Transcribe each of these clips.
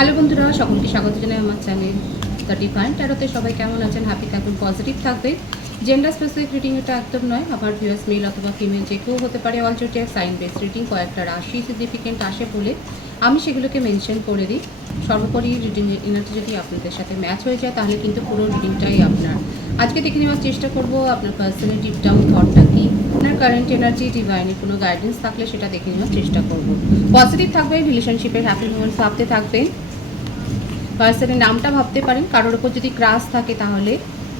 Hello বন্ধুরা, সকলকে স্বাগত জানাই আমার চ্যানেল দ্য ডিভাইন ট্যারোতে। সবাই কেমন আছেন? হ্যাপি থাকবেন, পজিটিভ থাকবেন। জেন্ডার স্পেসিফিক রিডিং এটা একদম নয়। আমার ভিউয়ার্স মেল অথবা ফিমেল যে কেউ হতে পারে। অল জোটিয়াক সাইন বেস রিডিং কয়েকটা রাশি সিগনিফিকেন্ট আসে বলে আমি সেগুলোকে মেনশন করে দিই। সর্বোপরি রিডিং এনার্জি যদি আপনাদের সাথে ম্যাচ হয়ে যায় তাহলে কিন্তু পুরো রিডিংটাই আপনার। আজকে দেখে নেওয়ার চেষ্টা করব আপনার পার্সোনাল ডিপ ডাউন থটটা কি, আপনার কারেন্ট এনার্জি, ডিভাইনের কোনো গাইডেন্স থাকলে সেটা দেখে নেওয়ার চেষ্টা করব। পজিটিভ থাকবেন, রিলেশনশিপের হ্যাপি মোমেন্টস ভাবতে থাকবেন, পার্সনের নামটা ভাবতে পারেন। কারোর ওপর যদি ক্রাশ থাকে তাহলে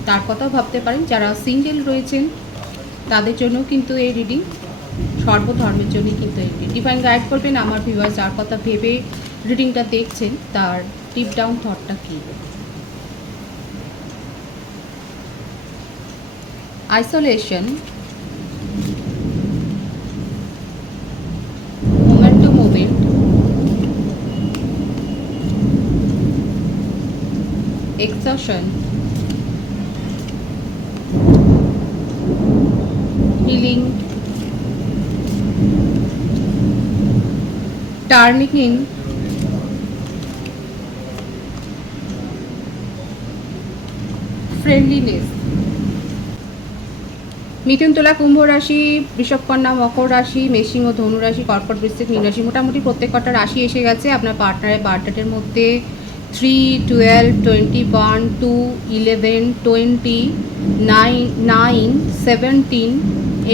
তার কথাও ভাবতে পারেন। যারা সিঙ্গেল রয়েছেন তাদের জন্য কিন্তু এই রিডিং, সর্বধর্মের জন্যই কিন্তু এই রিডিং। ডিভাইন গাইড করবেন আমার ভিউয়ার্স যার কথা ভেবে রিডিংটা দেখছেন তার ডিপ ডাউন থটটা কী। Isolation, moment to moment, exhaustion, healing, turning in, friendliness। মিথুন, তুলা, কুম্ভ রাশি, বৃষভ, কন্যা, মকর রাশি, মেষিং ও ধনু রাশি, কর্কট, বৃশ্চিক, মীন রাশি, মোটামুটি প্রত্যেক কটা রাশি এসে গেছে। আপনার পার্টনারের বার্থডেটের মধ্যে 3, 12, 21, 2, 11, 20, 9, 17,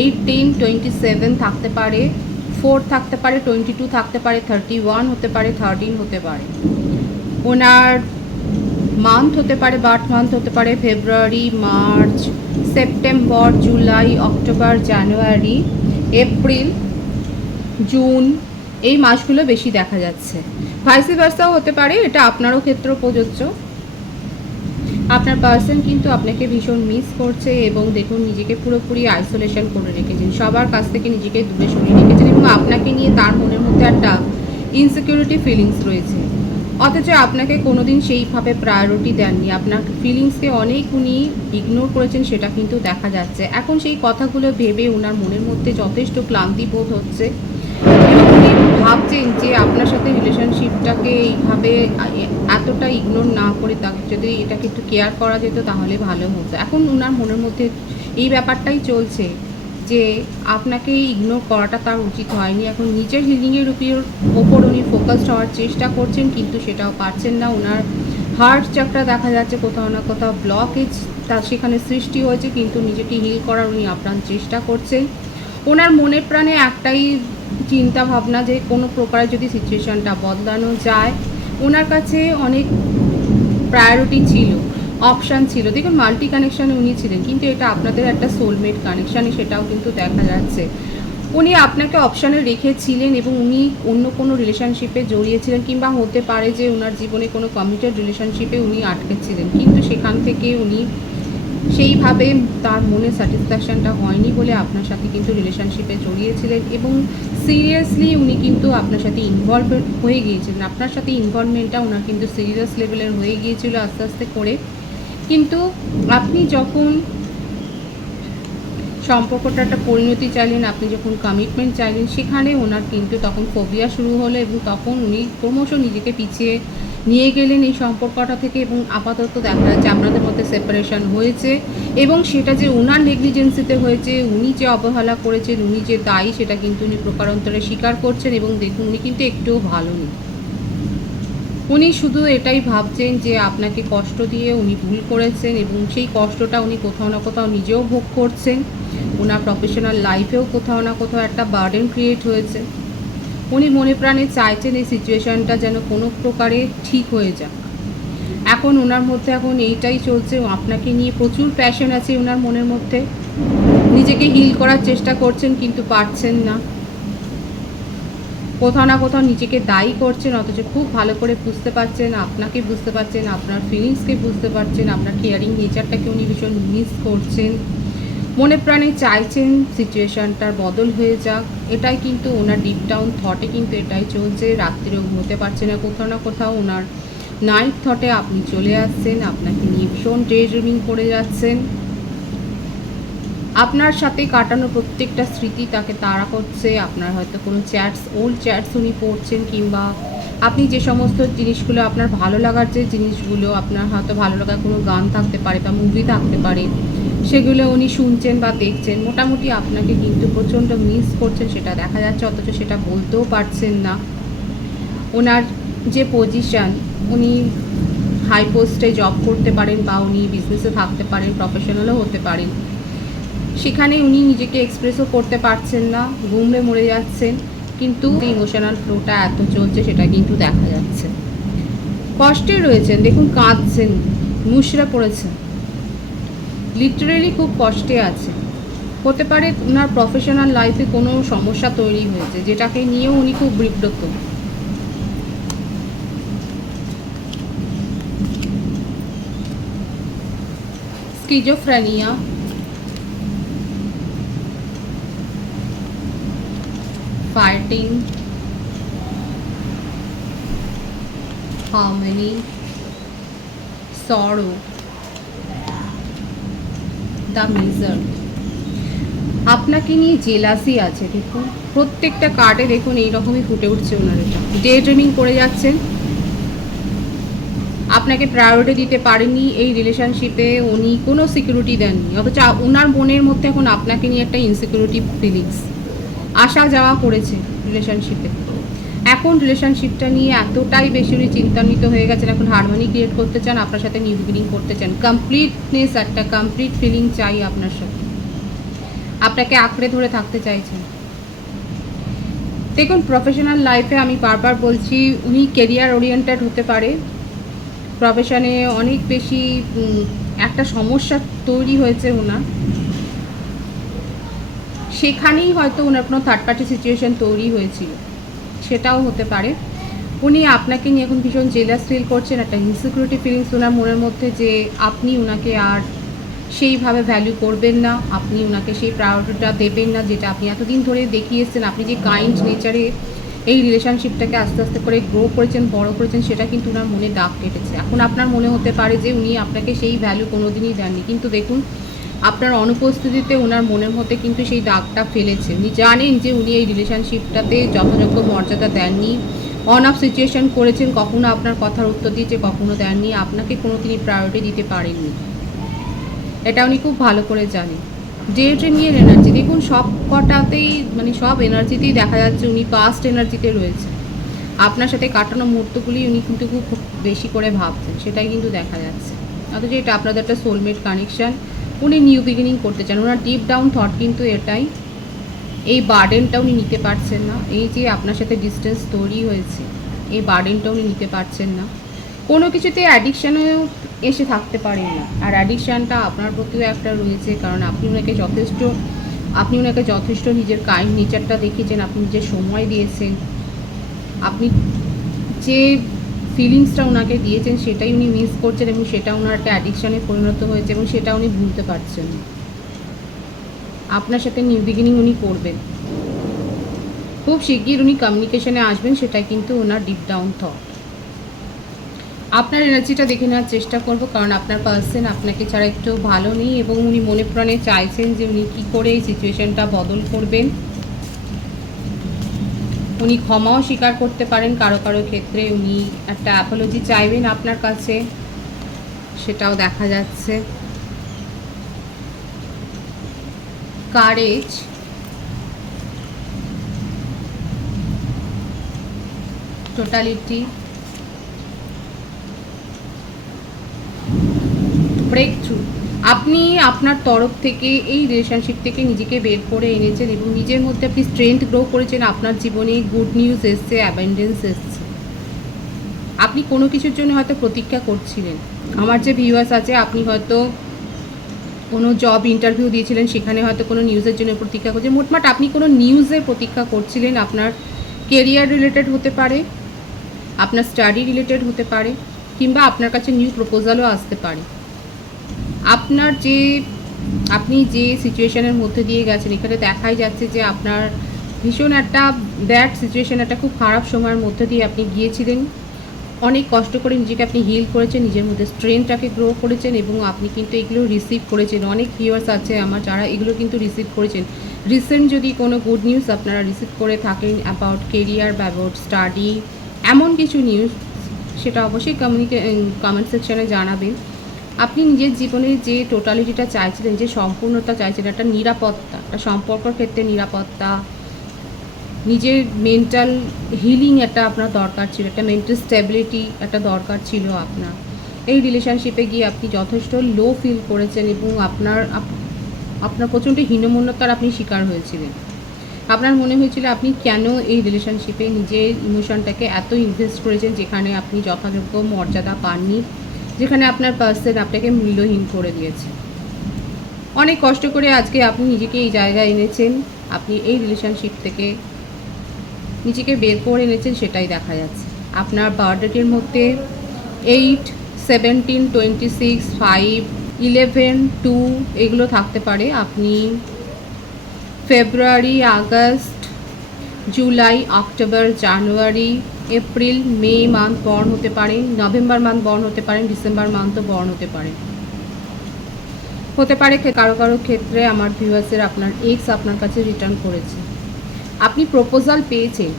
18, 27 থাকতে পারে, 4 থাকতে পারে, 22 থাকতে পারে, 31 হতে পারে, 13 হতে পারে। ওনার মান্থ হতে পারে, বার্থ মান্থ হতে পারে ফেব্রুয়ারি, মার্চ, সেপ্টেম্বর, জুলাই, অক্টোবর, জানুয়ারি, এপ্রিল, জুন, এই মাসগুলো বেশি দেখা যাচ্ছে। ভাইসি ভার্সাও হতে পারে, এটা আপনারও ক্ষেত্র প্রযোজ্য। আপনার পার্সন কিন্তু আপনাকে ভীষণ মিস করছে এবং দেখুন নিজেকে পুরোপুরি আইসোলেশন করে রেখেছেন, সবার কাছ থেকে নিজেকে দূরে সরিয়ে রেখেছেন এবং আপনাকে নিয়ে তার মনের মধ্যে একটা ইনসিকিউরিটি ফিলিংস রয়েছে। অথচ আপনাকে কোনোদিন সেইভাবে প্রায়োরিটি দেননি, আপনার ফিলিংসকে অনেক উনি ইগনোর করেছেন, সেটা কিন্তু দেখা যাচ্ছে। এখন সেই কথাগুলো ভেবে ওনার মনের মধ্যে যথেষ্ট ক্লান্তি বোধ হচ্ছে এবং উনি ভাবছেন যে আপনার সাথে রিলেশনশিপটাকে এইভাবে এতটা ইগনোর না করে তাকে যদি এটাকে একটু কেয়ার করা যেত তাহলে ভালো হতো। এখন ওনার মনের মধ্যে এই ব্যাপারটাই চলছে যে আপনাকে ইগনোর করাটা তার উচিত হয়নি। এখন নিজের হিলিংয়ের ওপর উনি ফোকাসড হওয়ার চেষ্টা করছেন কিন্তু সেটাও পারছেন না। ওনার হার্ট চাকরা দেখা যাচ্ছে কোথাও না কোথাও ব্লকেজ তার সেখানে সৃষ্টি হয়েছে, কিন্তু নিজেকে হিল করার উনি আপ্রাণ চেষ্টা করছেন। ওনার মনে প্রাণে একটাই চিন্তা ভাবনা যে কোনো প্রকারে যদি সিচুয়েশানটা বদলানো যায়। ওনার কাছে অনেক প্রায়োরিটি ছিল, অপশান ছিল। দেখুন মাল্টি কানেকশানে উনি ছিলেন, কিন্তু এটা আপনাদের একটা সোলমেট কানেকশানে সেটাও কিন্তু দেখা যাচ্ছে। উনি আপনাকে অপশানে রেখেছিলেন এবং উনি অন্য কোনো রিলেশনশিপে জড়িয়েছিলেন, কিংবা হতে পারে যে ওনার জীবনে কোনো কমিটেড রিলেশনশিপে উনি আটকেছিলেন, কিন্তু সেখান থেকে উনি সেইভাবে তার মনে স্যাটিসফ্যাকশানটা হয়নি বলে আপনার সাথে কিন্তু রিলেশনশিপে জড়িয়েছিলেন এবং সিরিয়াসলি উনি কিন্তু আপনার সাথে ইনভলভ হয়ে গিয়েছিলেন। আপনার সাথে ইনভলভমেন্টটা ওনার কিন্তু সিরিয়াস লেভেলের হয়ে গিয়েছিল আস্তে আস্তে করে। কিন্তু আপনি যখন সম্পর্কটা একটা পরিণতি চাইলেন, আপনি যখন কমিটমেন্ট চাইলেন, সেখানে ওনার কিন্তু তখন ফোবিয়া শুরু হলো এবং তখন উনি ক্রমশ নিজেকে পিছিয়ে নিয়ে গেলেন এই সম্পর্কটা থেকে এবং আপাতত দেখা যাচ্ছে আপনাদের মধ্যে সেপারেশন হয়েছে এবং সেটা যে ওনার নেগলিজেন্সিতে হয়েছে, উনি যে অবহেলা করেছেন, উনি যে দায়ী, সেটা কিন্তু উনি প্রকারান্তরে স্বীকার করছেন এবং দেখুন উনি কিন্তু একটুও ভালো নেই। উনি শুধু এটাই ভাবছেন যে আপনাকে কষ্ট দিয়ে উনি ভুল করেছেন এবং সেই কষ্টটা উনি কোথাও না কোথাও নিজেও ভোগ করছেন। ওনার প্রফেশনাল লাইফেও কোথাও না কোথাও একটা বার্ডেন ক্রিয়েট হয়েছে। উনি মনে প্রাণে চাইছেন এই সিচুয়েশানটা যেন কোনো প্রকারে ঠিক হয়ে যাক। এখন ওনার মধ্যে এখন এইটাই চলছে, আপনাকে নিয়ে প্রচুর প্যাশন আছে ওনার মনের মধ্যে। নিজেকে হিল করার চেষ্টা করছেন কিন্তু পারছেন না, কোথাও না কোথাও নিজেকে দায়ী করছেন, অথচ খুব ভালো করে বুঝতে পারছেন, আপনাকে বুঝতে পারছেন, আপনার ফিলিংসকে বুঝতে পারছেন, আপনার কেয়ারিং নেচারটাকে উনি ভীষণ মিস করছেন। মনে প্রাণে চাইছেন সিচুয়েশানটার বদল হয়ে যাক। এটাই কিন্তু ওনার ডিপ ডাউন থটে কিন্তু এটাই চলছে। রাত্রিরেও ঘুমোতে পারছে না, কোথাও না কোথাও ওনার নাইট থটে আপনি চলে আসছেন, আপনাকে নিয়ে ভীষণ ডে ড্রিমিং করে যাচ্ছেন। আপনার সাথে কাটানো প্রত্যেকটা স্মৃতি তাকে তাড়া করছে। আপনার হয়তো কোনো চ্যাটস, ওল্ড চ্যাটস উনি পড়ছেন, কিংবা আপনি যে সমস্ত জিনিসগুলো আপনার ভালো লাগার যে জিনিসগুলো, আপনার হয়তো ভালো লাগার কোনো গান থাকতে পারে বা মুভি থাকতে পারে, সেগুলো উনি শুনছেন বা দেখছেন। মোটামুটি আপনাকে কিন্তু প্রচণ্ড মিস করছেন, সেটা দেখা যাচ্ছে, অথচ সেটা বলতেও পারছেন না। ওনার যে পজিশান, উনি হাই পোস্টে জব করতে পারেন বা উনি বিজনেসে থাকতে পারেন, প্রফেশনালও হতে পারেন, সেখানে উনি নিজেকে এক্সপ্রেসও করতে পারছেন না, ঘুমড়ে মরে যাচ্ছেন। কিন্তু ইমোশনাল ফ্লোটা এত চলছে, সেটা কিন্তু দেখা যাচ্ছে। কষ্টে রয়েছেন, দেখুন কাঁদছেন, মুষড়ে পড়েছেন, লিটারেলি খুব কষ্টে আছে। হতে পারে ওনার প্রফেশনাল লাইফে কোনো সমস্যা তৈরি হয়েছে, যেটাকে নিয়েও উনি খুব বিব্রত। স্কিজোফ্রেনিয়া, ফাইটিং, হারমনি, সরো, দ্য মিজার। আপনাকে নিয়ে জেলাসি আছে, দেখুন প্রত্যেকটা কার্ডে দেখুন এইরকমই ফুটে উঠছে ওনার। এটা ডে ড্রিমিং করে যাচ্ছেন, আপনাকে প্রায়োরিটি দিতে পারেননি এই রিলেশনশিপে, উনি কোনো সিকিউরিটি দেননি, অথচ ওনার মনের মধ্যে এখন আপনাকে নিয়ে একটা ইনসিকিউরিটি ফিলিংস, আসা যাওয়া করেছে রিলেশনশিপে। এখন রিলেশনশিপটা নিয়ে এতটাই বেশি উনি চিন্তান্বিত হয়ে গেছেন, এখন হারমোনি ক্রিয়েট করতে চান, আপনার সাথে নিউ বিগিনিং করতে চান, কমপ্লিটনেস, একটা কমপ্লিট ফিলিং চাই আপনার সাথে, আপনাকে আঁকড়ে ধরে থাকতে চাইছেন। দেখুন প্রফেশনাল লাইফে আমি বারবার বলছি, উনি কেরিয়ার ওরিয়েন্টেড হতে পারে, প্রফেশনে অনেক বেশি একটা সমস্যা তৈরি হয়েছে ওনার, সেখানেই হয়তো ওনার কোনো থার্ড পার্টি সিচুয়েশান তৈরি হয়েছিল, সেটাও হতে পারে। উনি আপনাকে নিয়ে এখন ভীষণ জেলাস ফিল করছেন, একটা ইনসিকিউরিটি ফিলিংস ওনার মনের মধ্যে, যে আপনি ওনাকে আর সেইভাবে ভ্যালু করবেন না, আপনি ওনাকে সেই প্রায়োরিটিটা দেবেন না যেটা আপনি এতদিন ধরে দেখিয়ে এসেছেন। আপনি যে কাইন্ড নেচারে এই রিলেশনশিপটাকে আস্তে আস্তে করে গ্রো করেছেন, বড় করেছেন, সেটা কিন্তু ওনার মনে দাগ কেটেছে। এখন আপনার মনে হতে পারে যে উনি আপনাকে সেই ভ্যালু কোনোদিনই দেননি, কিন্তু দেখুন আপনার অনুপস্থিতিতে ওনার মনের মধ্যে কিন্তু সেই দাগটা ফেলেছে। উনি জানেন যে উনি এই রিলেশনশিপটাতে যথাযোগ্য মর্যাদা দেননি, অন অফ সিচুয়েশন করেছেন, কখনো আপনার কথার উত্তর দিয়েছে, কখনো দেননি, আপনাকে কোনো তিনি প্রায়োরিটি দিতে পারেননি, এটা উনি খুব ভালো করে জানেন। ডে ড্রিমিংয়ের এনার্জি দেখুন সব কটাতেই, মানে সব এনার্জিতেই দেখা যাচ্ছে উনি পাস্ট এনার্জিতে রয়েছে, আপনার সাথে কাটানো মুহূর্তগুলি উনি কিন্তু খুব বেশি করে ভাবছেন, সেটাই কিন্তু দেখা যাচ্ছে। অথচ এটা আপনাদের একটা সোলমেট কানেকশান, উনি নিউ বিগিনিং করতে চান, ওনার ডিপ ডাউন থট কিন্তু এটাই। এই বার্ডেনটা উনি নিতে পারছেন না, এই যে আপনার সাথে ডিস্টেন্স তৈরি হয়েছে, এই বার্ডেনটা উনি নিতে পারছেন না, কোনো কিছুতে অ্যাডিকশানেও এসে থাকতে পারেন না। আর অ্যাডিকশানটা আপনার প্রতিও একটা রয়েছে, কারণ আপনি ওনাকে যথেষ্ট নিজের কাইন্ড নেচারটা দেখিয়েছেন, আপনি নিজের সময় দিয়েছেন, আপনি যে ফিলিংসটা ওনাকে দিয়েছেন সেটাই উনি মিস করছেন, এবং সেটা ওনার একটা অ্যাডিকশানে পরিণত হয়েছে, এবং সেটা উনি ভুলতে পারছেন। আপনার সাথে নিউ বিগিনিং উনি করবেন, খুব শিগগির উনি কমিউনিকেশনে আসবেন, সেটাই কিন্তু ওনার ডিপ ডাউন থট। আপনার এনার্জিটা দেখে নেওয়ার চেষ্টা করব, কারণ আপনার পার্সন আপনাকে ছাড়া একটু ভালো নেই, এবং উনি মনে প্রাণে চাইছেন যে উনি কী করে এই সিচুয়েশানটা বদল করবেন। উনি ক্ষমাও স্বীকার করতে পারেন, কারো কারো ক্ষেত্রে উনি একটা অ্যাপোলজি চাইবেন আপনার কাছে, সেটাও দেখা যাচ্ছে। Courage, totality, breakthrough. আপনি আপনার তরফ থেকে এই রিলেশনশিপ থেকে নিজেকে বের করে এনেছেন, এবং নিজের মধ্যে আপনি স্ট্রেংথ গ্রো করেছেন, আপনার জীবনে গুড নিউজ এসছে, অ্যাবেন্ডেন্স এসছে। আপনি কোনো কিছুর জন্য হয়তো প্রতীক্ষা করছিলেন, আমার যে ভিউয়ার্স আছে, আপনি হয়তো কোনো জব ইন্টারভিউ দিয়েছিলেন, সেখানে হয়তো কোনো নিউজের জন্য প্রতীক্ষা করছেন, মোটমাট আপনি কোনো নিউজের প্রতীক্ষা করছিলেন, আপনার কেরিয়ার রিলেটেড হতে পারে, আপনার স্টাডি রিলেটেড হতে পারে, কিংবা আপনার কাছে নিউ প্রপোজালও আসতে পারে। আপনি যে সিচুয়েশনের মধ্যে দিয়ে গেছেন, এখানে দেখাই যাচ্ছে যে আপনার ভীষণ একটা ব্যাড সিচুয়েশন, একটা খুব খারাপ সময়ের মধ্যে দিয়ে আপনি গিয়েছিলেন, অনেক কষ্ট করে নিজেকে আপনি হিল করেছেন, নিজের মধ্যে স্ট্রেংথটাকে গ্রো করেছেন, এবং আপনি কিন্তু এগুলো রিসিভ করেছেন। অনেক ভিউয়ার্স আছে আমার যারা এগুলো কিন্তু রিসিভ করেছেন। রিসেন্ট যদি কোনো গুড নিউজ আপনারা রিসিভ করে থাকেন অ্যাবাউট কেরিয়ার বা অ্যাবাউট স্টাডি এমন কিছু নিউজ, সেটা অবশ্যই কমেন্ট সেকশানে জানাবেন। আপনি নিজের জীবনে যে টোটালিটিটা চাইছিলেন, যে সম্পূর্ণতা চাইছিলেন, একটা নিরাপত্তা, একটা সম্পর্কের ক্ষেত্রে নিরাপত্তা, নিজের মেন্টাল হিলিং একটা আপনার দরকার ছিল, একটা মেন্টাল স্টেবিলিটি একটা দরকার ছিল আপনার। এই রিলেশনশিপে গিয়ে আপনি যথেষ্ট লো ফিল করেছেন এবং আপনার প্রচণ্ড হীনমন্যতার আপনি শিকার হয়েছিলেন। আপনার মনে হয়েছিল আপনি কেন এই রিলেশনশিপে নিজের ইমোশনটাকে এত ইনভেস্ট করেছেন, যেখানে আপনি যথাযোগ্য মর্যাদা পাননি, যেখানে আপনার পার্সন আপনাকে মূল্যহীন করে দিয়েছে। অনেক কষ্ট করে আজকে আপনি নিজেকে এই জায়গায় এনেছেন, আপনি এই রিলেশনশিপ থেকে নিজেকে বের করে এনেছেন, সেটাই দেখা যাচ্ছে। আপনার বার্থডেটের মধ্যে 8, 17, 26, 5, 11, 2 এগুলো থাকতে পারে। আপনি ফেব্রুয়ারি, আগস্ট, জুলাই, অক্টোবর, জানুয়ারি, এপ্রিল, মে মান্থ বর্ন হতে পারেন, নভেম্বর মান্থ বর্ন হতে পারেন, ডিসেম্বর মান্থও বর্ন হতে পারেন। কারো কারো ক্ষেত্রে আমার ভিউয়ার্সের আপনার এক্স আপনার কাছে রিটার্ন করেছে, আপনি প্রপোজাল পেয়েছেন,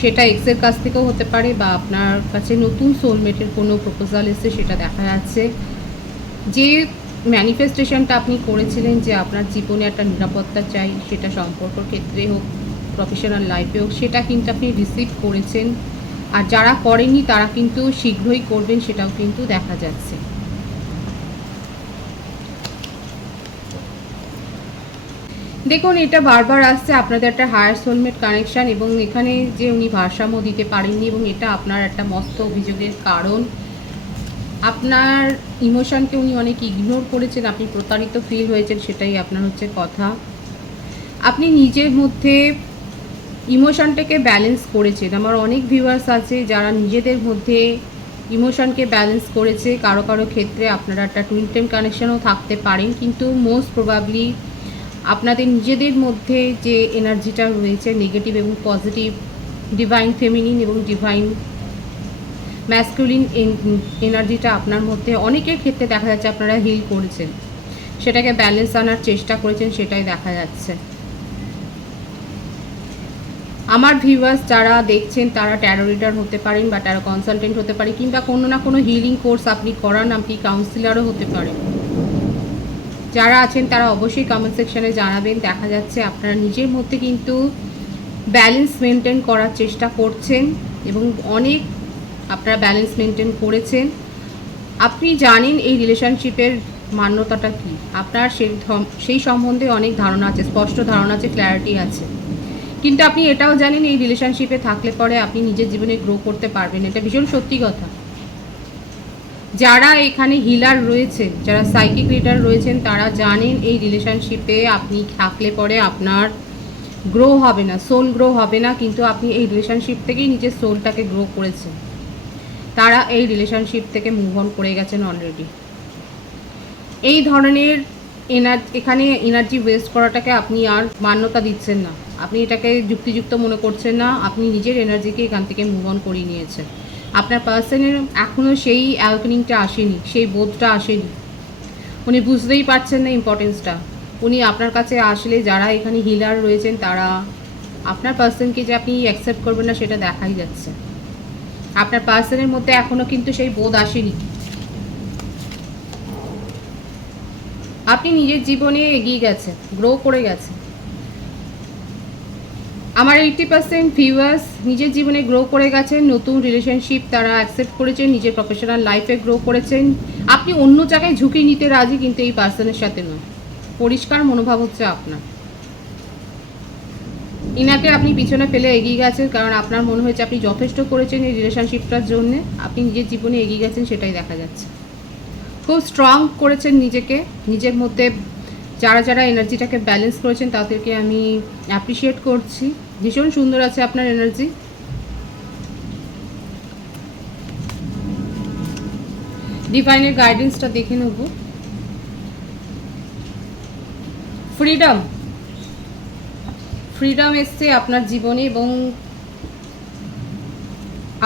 সেটা এক্সের কাছ থেকেও হতে পারে বা আপনার কাছে নতুন সোলমেটের কোনো প্রপোজাল এসছে, সেটা দেখা যাচ্ছে। যে ম্যানিফেস্টেশনটা আপনি করেছিলেন যে আপনার জীবনে একটা নিরাপত্তা চাই, সেটা সম্পর্কের ক্ষেত্রে হোক, প্রফেশনাল লাইফে হোক, সেটা কিন্তু আপনি রিসিভ করেছেন। আর যারা করেননি তারা কিন্তু শীঘ্রই করবেন, সেটাও কিন্তু দেখা যাচ্ছে। দেখুন, এটা বারবার আসছে আপনাদের একটা হায়ার সোলমেট কানেকশান, এবং এখানে যে উনি ভারসাম্য দিতে পারেননি, এবং এটা আপনার একটা মস্ত অভিযোগের কারণ। আপনার ইমোশনকে উনি অনেক ইগনোর করেছেন, আপনি প্রতারিত ফিল হয়েছেন, সেটাই আপনার হচ্ছে কথা। আপনি নিজের মধ্যে ইমোশনটাকে ব্যালেন্স করেছেন। আমার অনেক ভিউয়ার্স আছে যারা নিজেদের মধ্যে ইমোশনকে ব্যালেন্স করেছে। কারো কারো ক্ষেত্রে আপনারা একটা টুইন ফ্লেম কানেকশানও থাকতে পারেন, কিন্তু মোস্ট প্রবাবলি আপনাদের নিজেদের মধ্যে যে এনার্জিটা রয়েছে, নেগেটিভ এবং পজিটিভ, ডিভাইন ফেমিনিন এবং ডিভাইন ম্যাসকুলিন এনার্জিটা আপনার মধ্যে অনেকের ক্ষেত্রে দেখা যাচ্ছে আপনারা হিল করেছেন, সেটাকে ব্যালেন্স আনার চেষ্টা করেছেন, সেটাই দেখা যাচ্ছে। আমার ভিউয়ার্স যারা দেখছেন তারা ট্যারো রিডার হতে পারেন বা ট্যারো কনসালটেন্ট হতে পারে, কিংবা কোনো না কোনো হিলিং কোর্স আপনি করান, আপনি কাউন্সিলারও হতে পারেন। যারা আছেন তারা অবশ্যই কমেন্ট সেকশানে জানাবেন। দেখা যাচ্ছে আপনারা নিজের মধ্যে কিন্তু ব্যালেন্স মেনটেন করার চেষ্টা করছেন এবং অনেক আপনারা ব্যালেন্স মেনটেন করেছেন। আপনি জানেন এই রিলেশনশিপের মান্যতাটা কী, আপনার সেই সম্বন্ধে অনেক ধারণা আছে, স্পষ্ট ধারণা আছে, ক্ল্যারিটি আছে। কিন্তু আপনি এটাও জানেন এই রিলেশনশিপে থাকলে পরে আপনি নিজের জীবনে গ্রো করতে পারবেন, এটা ভীষণ সত্যি কথা। যারা এখানে হিলার রয়েছেন, যারা সাইকিক রিডার রয়েছেন, তারা জানেন এই রিলেশনশিপে আপনি থাকলে পরে আপনার গ্রো হবে না, সোল গ্রো হবে না, কিন্তু আপনি এই রিলেশনশিপ থেকেই নিজের সোলটাকে গ্রো করেছেন। তারা এই রিলেশনশিপ থেকে মুভ অন করে গেছেন অলরেডি। এই ধরনের এখানে এনার্জি ওয়েস্ট করাটাকে আপনি আর মান্যতা দিচ্ছেন না, আপনি এটাকে যুক্তিযুক্ত মনে করছেন না, আপনি নিজের এনার্জিকে এখান থেকে মুভ অন করিয়ে নিয়েছেন। আপনার পার্সনের এখনও সেই অ্যাওয়েকেনিংটা আসেনি, সেই বোধটা আসেনি, উনি বুঝতেই পারছেন না ইম্পর্টেন্সটা। উনি আপনার কাছে আসলে, যারা এখানে হিলার রয়েছেন তারা আপনার পার্সনকে যে আপনি অ্যাকসেপ্ট করবেন না সেটা দেখাই যাচ্ছে। আপনার পার্সনের মধ্যে এখনও কিন্তু সেই বোধ আসেনি। আপনি নিজের জীবনে এগিয়ে গেছে, গ্রো করে গেছে। আমার 80% ভিউয়ার্স নিজের জীবনে গ্রো করে গেছেন, নতুন রিলেশনশিপ তারা অ্যাকসেপ্ট করেছেন, নিজের প্রফেশনাল লাইফে গ্রো করেছেন। আপনি অন্য জায়গায় ঝুঁকি নিতে রাজি, কিন্তু এই পার্সনের সাথে নয়। পরিষ্কার মনোভাব হচ্ছে আপনার। ইনাকে আপনি পিছনে ফেলে এগিয়ে গেছেন, কারণ আপনার মনে হয়েছে আপনি যথেষ্ট করেছেন এই রিলেশনশিপটার জন্য, আপনি নিজের জীবনে এগিয়ে গেছেন, সেটাই দেখা যাচ্ছে। খুব স্ট্রং করেছেন নিজেকে, নিজের মধ্যে যারা যারা এনার্জিটাকে ব্যালেন্স করেছেন তাদেরকে আমি অ্যাপ্রিসিয়েট করছি। ভীষণ সুন্দর আছে আপনার এনার্জি। ডিভাইনের গাইডেন্সটা দেখে নেব। ফ্রিডম এসছে আপনার জীবনে, এবং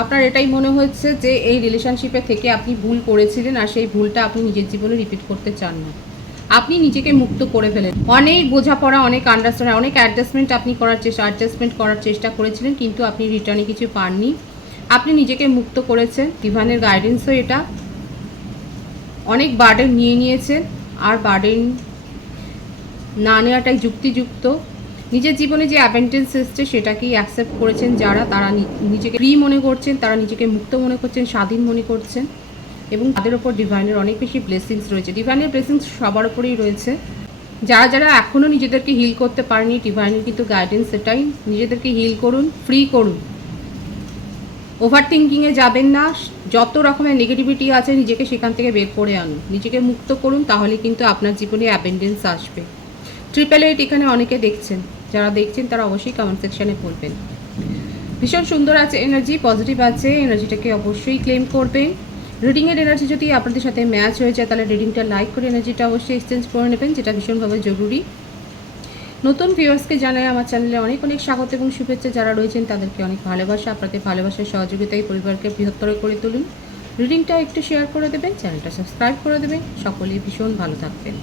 আপনার এটাই মনে হচ্ছে যে এই রিলেশনশিপে থেকে আপনি ভুল করেছিলেন, আর সেই ভুলটা আপনি নিজের জীবনে রিপিট করতে চান না। আপনি নিজেকে মুক্ত করে ফেলেন। অনেক বোঝাপড়া, অনেক আন্ডারস্ট্যান্ডিং, অনেক অ্যাডজাস্টমেন্ট করার চেষ্টা করেছিলেন, কিন্তু আপনি রিটার্নে কিছু পাননি। আপনি নিজেকে মুক্ত করেছেন। ডিভাইনের গাইডেন্সও এটা। অনেক বার্ডেন নিয়ে নিয়েছেন, আর বার্ডেন না নেওয়াটাই যুক্তিযুক্ত। নিজের জীবনে যে অ্যাবেন্ডেন্স এসছে সেটাকেই অ্যাকসেপ্ট করেছেন যারা, তারা নিজেকে ফ্রি মনে করছেন, তারা নিজেকে মুক্ত মনে করছেন, স্বাধীন মনে করছেন, এবং তাদের ওপর ডিভাইনের অনেক বেশি ব্লেসিংস রয়েছে। ডিভাইনের ব্লেসিংস সবার ওপরেই রয়েছে। যারা যারা এখনও নিজেদেরকে হিল করতে পারেনি, ডিভাইনের কিন্তু গাইডেন্স এটাই, নিজেদেরকে হিল করুন, ফ্রি করুন। ওভার থিঙ্কিংয়ে যাবেন না। যত রকমের নেগেটিভিটি আছে নিজেকে সেখান থেকে বের করে আনুন, নিজেকে মুক্ত করুন, তাহলে কিন্তু আপনার জীবনে অ্যাবেন্ডেন্স আসবে। 888 এখানে অনেকে দেখছেন, যারা দেখছেন তারা অবশ্যই কমেন্ট সেকশানে বলবেন। ভীষণ সুন্দর আছে এনার্জি, পজিটিভ আছে এনার্জিটাকে অবশ্যই ক্লেম করবেন। রিডিংয়ের এনার্জি যদি আপনাদের সাথে ম্যাচ হয়ে যায় তাহলে রিডিংটা লাইক করে এনার্জিটা অবশ্যই এক্সচেঞ্জ করে নেবেন, যেটা ভীষণভাবে জরুরি। নতুন ভিউয়ার্সকে জানাই আমার চ্যানেলে অনেক অনেক স্বাগত এবং শুভেচ্ছা। যারা রয়েছেন তাদেরকে অনেক ভালোবাসা। আপনাদের ভালোবাসার সহযোগিতায় পরিবারকে বৃহত্তর করে তুলুন। রিডিংটা একটু শেয়ার করে দেবেন, চ্যানেলটা সাবস্ক্রাইব করে দেবেন। সকলেই ভীষণ ভালো থাকবেন।